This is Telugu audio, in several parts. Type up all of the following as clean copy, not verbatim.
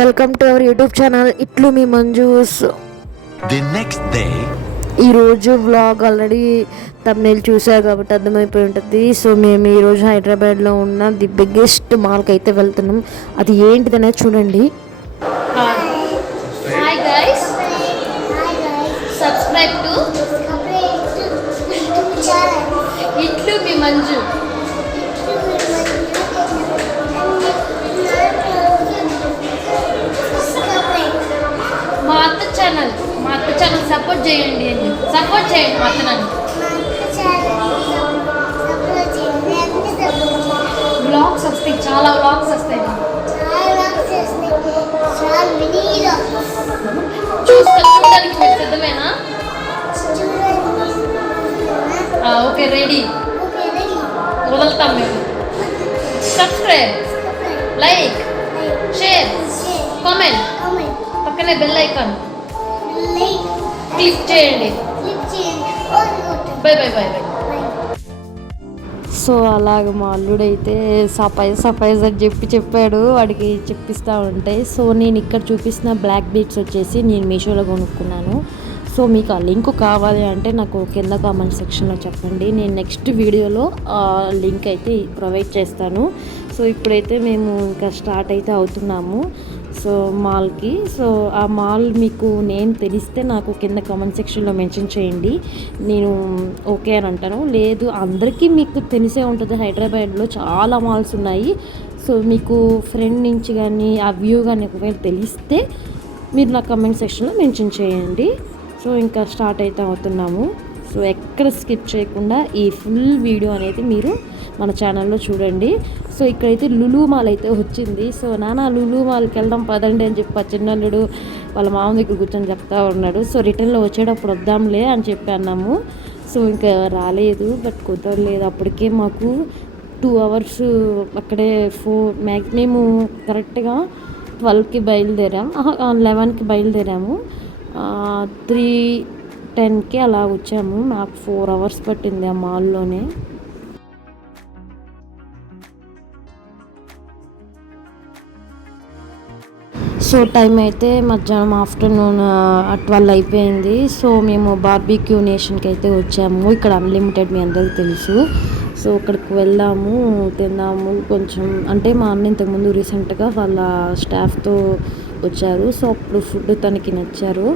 Welcome to our YouTube channel ఇట్లు మీ మంజూస్. The next day, ఈరోజు వ్లాగ్ ఆల్రెడీ తమ్నేల్ చూసారు కాబట్టి అర్థమైపోయి ఉంటుంది. సో మేము ఈరోజు హైదరాబాద్లో ఉన్న ది బిగ్గెస్ట్ మాల్కి అయితే వెళ్తున్నాం. అది ఏంటిదనేది చూడండి. Hi guys, subscribe to ఇట్లు మీ మంజు. మా అత్త ఛానల్ సపోర్ట్ చేయండి మా అత్త నన్ను. వ్లాగ్స్ వస్తాయి, చాలా వ్లాగ్స్ వస్తాయి. చూడడానికి మీరు సిద్ధమేనా? Okay, ready. వదులుతాం మేము. సబ్స్క్రైబ్, లైక్, షేర్, కామెంట్, పక్కనే బెల్ ఐకాన్ క్లిక్ చేయండి. Bye bye bye bye. So అలాగ మా అల్లుడైతే సర్ప్రైజ్ అని చెప్పాడు. వాడికి చెప్పిస్తూ ఉంటాయి. సో నేను ఇక్కడ చూపిస్తున్న బ్లాక్ బీట్స్ వచ్చేసి నేను మీషోలో కొనుక్కున్నాను. సో మీకు ఆ లింక్ కావాలి అంటే నాకు కింద కామెంట్ సెక్షన్లో చెప్పండి. నేను నెక్స్ట్ వీడియోలో ఆ లింక్ అయితే ప్రొవైడ్ చేస్తాను. సో ఇప్పుడైతే మేము ఇంకా స్టార్ట్ అయితే అవుతున్నాము సో మాల్కి. సో ఆ మాల్ మీకు నేను తెలిస్తే నాకు కింద కామెంట్ సెక్షన్లో మెన్షన్ చేయండి. నేను ఓకే అని అంటాను. లేదు, అందరికీ మీకు తెలిసే ఉంటుంది, హైదరాబాద్లో చాలా మాల్స్ ఉన్నాయి. సో మీకు ఫ్రెండ్ నుంచి కానీ ఆ వ్యూ కానీ ఒకవేళ తెలిస్తే మీరు నా కామెంట్ సెక్షన్లో మెన్షన్ చేయండి. సో ఇంకా స్టార్ట్ అయితే అవుతున్నాము. సో ఎక్కడ స్కిప్ చేయకుండా ఈ ఫుల్ వీడియో అనేది మీరు మన ఛానల్లో చూడండి. సో ఇక్కడైతే లులు మాల్ అయితే వచ్చింది. సో నాన్న లులు మాల్కి వెళ్దాం పదండి అని చెప్పి చిన్నల్లుడు వాళ్ళ మామ దగ్గర కూర్చొని చెప్తా ఉన్నాడు. సో రిటర్న్లో వచ్చేటప్పుడు వద్దాంలే అని చెప్పి అన్నాము. సో ఇంకా రాలేదు, బట్ కుదరలేదు. అప్పటికే మాకు 2 hours అక్కడే మేము కరెక్ట్గా 12కి బయలుదేరాము, 11కి బయలుదేరాము. 3:10కి అలా వచ్చాము. మాకు 4 hours పట్టింది ఆ మాల్లోనే. సో టైం అయితే మధ్యాహ్నం ఆఫ్టర్నూన్ 12 అయిపోయింది. సో మేము బార్బీక్యూ నేషన్కి అయితే వచ్చాము. ఇక్కడ అన్లిమిటెడ్ మీ అందరికీ తెలుసు. సో అక్కడికి వెళ్దాము, తిందాము కొంచెం. అంటే మా అన్న ఇంతకుముందు రీసెంట్గా వాళ్ళ స్టాఫ్తో వచ్చారు. సో అప్పుడు ఫుడ్ తనకి నచ్చారు.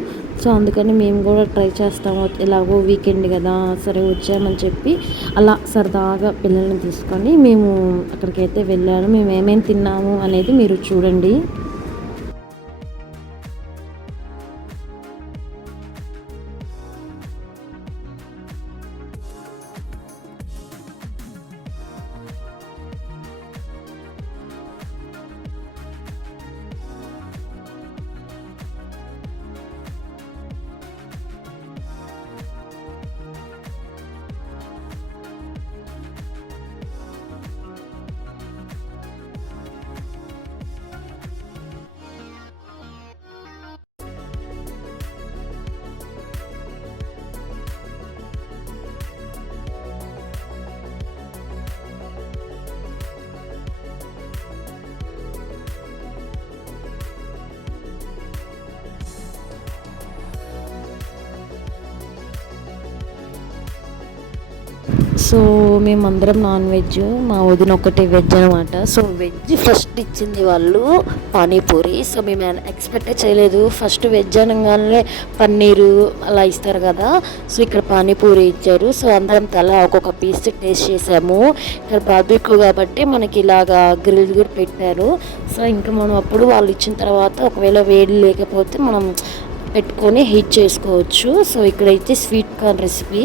సో అందుకని మేము కూడా ట్రై చేస్తాము, ఎలాగో వీకెండ్ కదా సరే వచ్చామని చెప్పి అలా సరదాగా పిల్లల్ని తీసుకొని మేము అక్కడికైతే వెళ్ళాము. మేము ఏమేమి తిన్నాము అనేది మీరు చూడండి. సో మేమందరం నాన్ వెజ్, మా వదిన ఒకటి వెజ్ అనమాట. సో వెజ్ ఫస్ట్ ఇచ్చింది వాళ్ళు పానీపూరి. సో మేము ఎక్స్పెక్ట్ చేయలేదు. ఫస్ట్ వెజ్ అనగానే పన్నీరు అలా ఇస్తారు కదా. సో ఇక్కడ పానీపూరి ఇచ్చారు. సో అందరం తల ఒక్కొక్క పీస్ టేస్ట్ చేసాము. ఇక్కడ బార్బీక్యూ కాబట్టి మనకి ఇలాగా గ్రిల్ కూడా పెట్టారు. సో ఇంకా మనం అప్పుడు వాళ్ళు ఇచ్చిన తర్వాత ఒకవేళ వేడి లేకపోతే మనం పెట్టుకొని హీట్ చేసుకోవచ్చు. సో ఇక్కడైతే స్వీట్ కార్న్ రెసిపీ.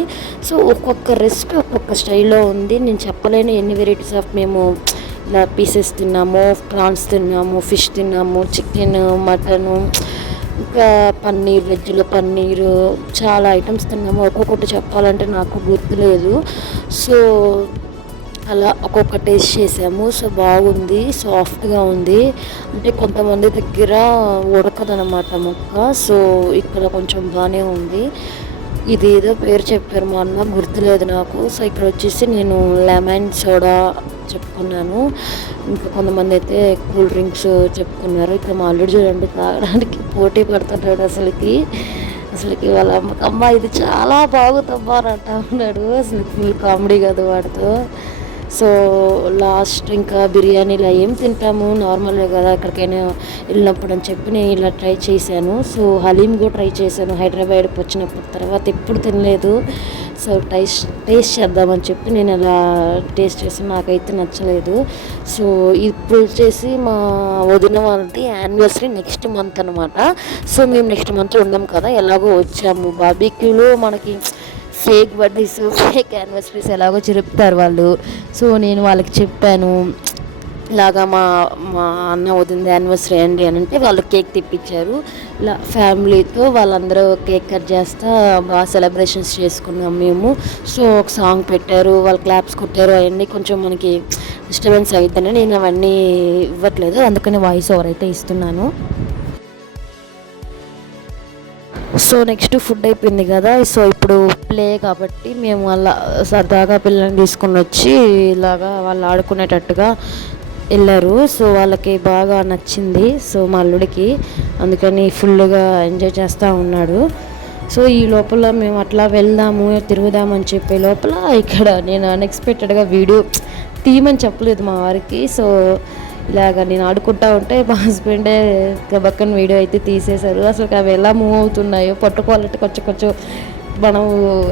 సో ఒక్కొక్క రెసిపీ ఒక్కొక్క స్టైల్లో ఉంది. నేను చెప్పలేను ఎన్ని వెరైటీస్ ఆఫ్ మేము ఇలా పీసెస్ తిన్నాము, ప్రాన్స్ తిన్నాము, ఫిష్ తిన్నాము, చికెన్, మటను, ఇంకా పన్నీర్, వెజ్లో పన్నీరు, చాలా ఐటమ్స్ తిన్నాము. ఒక్కొక్కటి చెప్పాలంటే నాకు గుర్తులేదు. సో అలా ఒక్కొక్క టేస్ట్ చేసాము. సో బాగుంది, సాఫ్ట్గా ఉంది. అంటే కొంతమంది దగ్గర ఉడకదనమాట ముక్క. సో ఇక్కడ కొంచెం బాగానే ఉంది. ఇది ఏదో పేరు చెప్పారు మా అన్న, గుర్తులేదు నాకు. సో ఇక్కడ వచ్చేసి నేను లెమన్ సోడా చెప్పుకున్నాను, ఇంకా కొంతమంది అయితే కూల్ డ్రింక్స్ చెప్పుకున్నారు. ఇక్కడ మా అల్లుడు చూడండి తాగడానికి పోటీ పడుతున్నాడు. అసలుకి వాళ్ళ అమ్మ ఇది చాలా బాగుందమ్మా అని అంటా ఉన్నాడు. అసలు ఫుల్ కామెడీ కదా వాడితో. సో లాస్ట్ ఇంకా బిర్యానీలు ఏం తింటాము, నార్మల్గా కదా ఎక్కడికైనా వెళ్ళినప్పుడు అని చెప్పి నేను ఇలా ట్రై చేశాను. సో హలీం కూడా ట్రై చేశాను హైదరాబాద్కి వచ్చినప్పుడు, తర్వాత ఎప్పుడు తినలేదు. సో టేస్ట్ చేద్దామని చెప్పి నేను అలా టేస్ట్ చేసి నాకైతే నచ్చలేదు. సో ఇప్పుడు వచ్చేసి మా వదిన వాళ్ళది యానివర్సరీ నెక్స్ట్ మంత్ అనమాట. సో మేము నెక్స్ట్ మంత్ ఉండం కదా, ఎలాగో వచ్చాము. బార్బిక్యూలో మనకి ఫేక్ బర్త్డేస్, ఫేక్ యానివర్సరీస్ ఎలాగో జరుపుతారు వాళ్ళు. సో నేను వాళ్ళకి చెప్పాను ఇలాగా మా అన్న వదిన యానివర్సరీ అండి అని అంటే వాళ్ళు కేక్ తెప్పించారు. ఇలా ఫ్యామిలీతో వాళ్ళందరూ కేక్ కట్ చేస్తా బాగా సెలబ్రేషన్స్ చేసుకున్నాం మేము. సో ఒక సాంగ్ పెట్టారు, వాళ్ళు క్లాప్స్ కొట్టారు. అవన్నీ కొంచెం మనకి డిస్టర్బెన్స్ అవుతాయని నేను అవన్నీ ఇవ్వట్లేదు, అందుకని వాయిస్ ఓవర్ అయితే ఇస్తున్నాను. సో నెక్స్ట్ ఫుడ్ అయిపోయింది కదా, సో ఇప్పుడు ప్లే కాబట్టి మేము అలా సరదాగా పిల్లల్ని తీసుకొని వచ్చి ఇలాగా వాళ్ళు ఆడుకునేటట్టుగా వెళ్ళారు. సో వాళ్ళకి బాగా నచ్చింది, సో మా అల్లుడికి, అందుకని ఫుల్గా ఎంజాయ్ చేస్తూ ఉన్నాడు. సో ఈ లోపల మేము అట్లా వెళ్దాము తిరుగుదామని చెప్పే లోపల ఇక్కడ నేను అన్ఎక్స్పెక్టెడ్గా వీడియో తీయమని చెప్పలేదు మా వారికి. సో ఇలాగ నేను ఆడుకుంటా ఉంటే మా హస్బెండే పక్కన వీడియో అయితే తీసేశారు. అసలు అవి ఎలా మూవ్ అవుతున్నాయో పట్టుకోవాలంటే కొంచెం మనం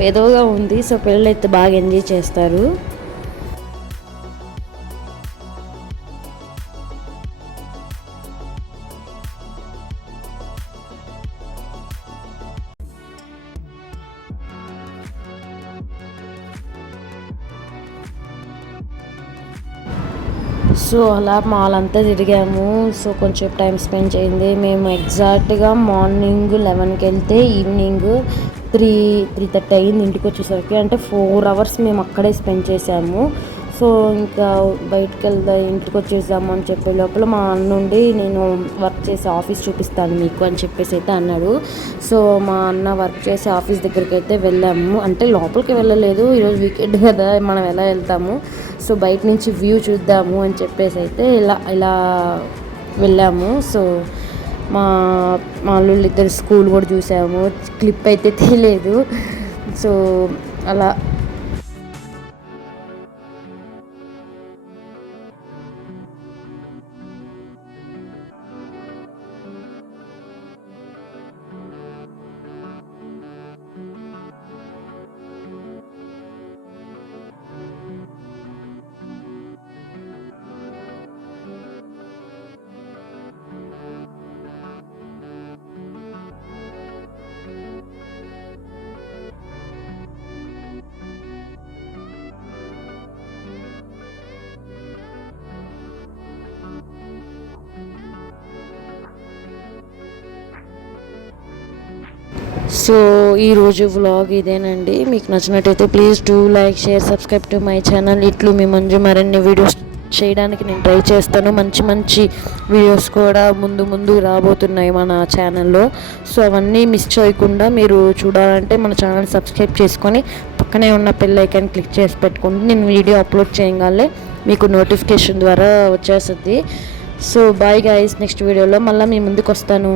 ఏదోగా ఉంది. సో పిల్లలు అయితే బాగా ఎంజాయ్ చేస్తారు. సో అలా మాల్ అంతా తిరిగాము. సో కొంచెం టైం స్పెండ్ చేయింది. మేము ఎగ్జాక్ట్గా మార్నింగ్ 11కి వెళ్తే ఈవినింగ్ 3:30 అయింది ఇంటికి వచ్చేసరికి. అంటే 4 hours మేము అక్కడే స్పెండ్ చేసాము. సో ఇంకా బయటకు ఇంటికి వచ్చేసాము అని చెప్పే లోపల మా అన్నుండి నేను వర్క్ చేసే ఆఫీస్ చూపిస్తాను మీకు అని చెప్పేసి అయితే అన్నాడు. సో మా అన్న వర్క్ చేసే ఆఫీస్ దగ్గరికి అయితే వెళ్ళాము. అంటే లోపలికి వెళ్ళలేదు, ఈరోజు వీకెండ్ కదా మనం ఎలా వెళ్తాము, సో బయట నుంచి వ్యూ చూద్దాము అని చెప్పేసి అయితే ఇలా వెళ్ళాము. సో మా అల్లుళ్ళు ఇద్దరు స్కూల్ కూడా చూసాము, క్లిప్ అయితే తీయలేదు. సో అలా సో ఈరోజు వ్లాగ్ ఇదేనండి. మీకు నచ్చినట్టయితే please do like, share, subscribe to my channel. ఇట్లు మీ మంజు మరిన్ని వీడియోస్ చేయడానికి నేను ట్రై చేస్తాను. మంచి వీడియోస్ కూడా ముందు రాబోతున్నాయి మన ఛానల్లో. సో అవన్నీ మిస్ చేయకుండా మీరు చూడాలంటే మన ఛానల్ సబ్స్క్రైబ్ చేసుకొని పక్కనే ఉన్న బెల్ ఐకాన్ క్లిక్ చేసి పెట్టుకోండి. నేను వీడియో అప్లోడ్ చేయగానే మీకు నోటిఫికేషన్ ద్వారా వచ్చేస్తుంది. సో బాయ్ గైస్, నెక్స్ట్ వీడియోలో మళ్ళీ మీ ముందుకు వస్తాను.